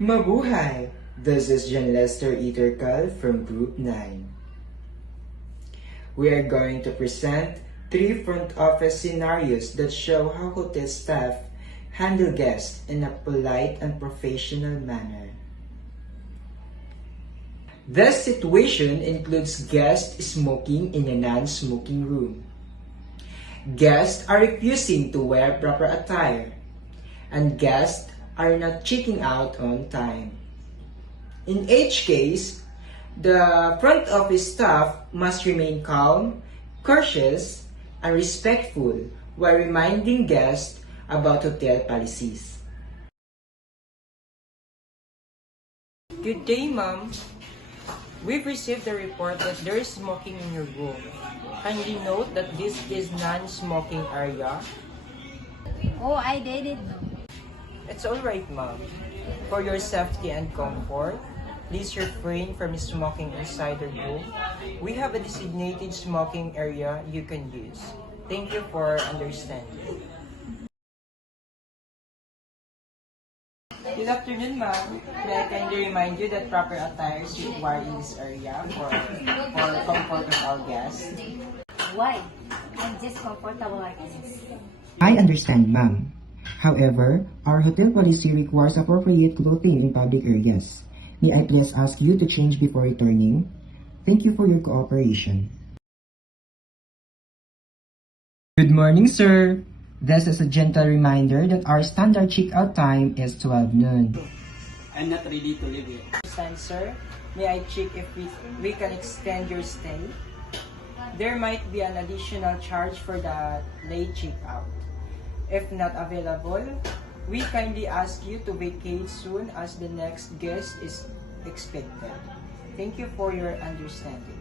Mabuhay! This is John Lester Itercal from Group 9. We are going to present 3 front office scenarios that show how hotel staff handle guests in a polite and professional manner. This situation includes guests smoking in a non-smoking room. Guests are refusing to wear proper attire, and guests are not checking out on time. In each case, the front office staff must remain calm, courteous, and respectful while reminding guests about hotel policies. Good day, ma'am. We've received a report that there is smoking in your room. Kindly note that this is non-smoking area. Oh, I didn't know. It's alright, ma'am. For your safety and comfort, please refrain from smoking inside the room. We have a designated smoking area you can use. Thank you for understanding. Good afternoon, ma'am. May I kindly remind you that proper attire is required in this area for comfort of all guests. Why? I'm just comfortable like this. I understand, ma'am. However, our hotel policy requires appropriate clothing in public areas. May I please ask you to change before returning? Thank you for your cooperation. Good morning, sir. This is a gentle reminder that our standard check-out time is 12 noon. I'm not ready to leave yet. Understand, sir? May I check if we can extend your stay? There might be an additional charge for the late checkout. If not available, we kindly ask you to vacate soon as the next guest is expected. Thank you for your understanding.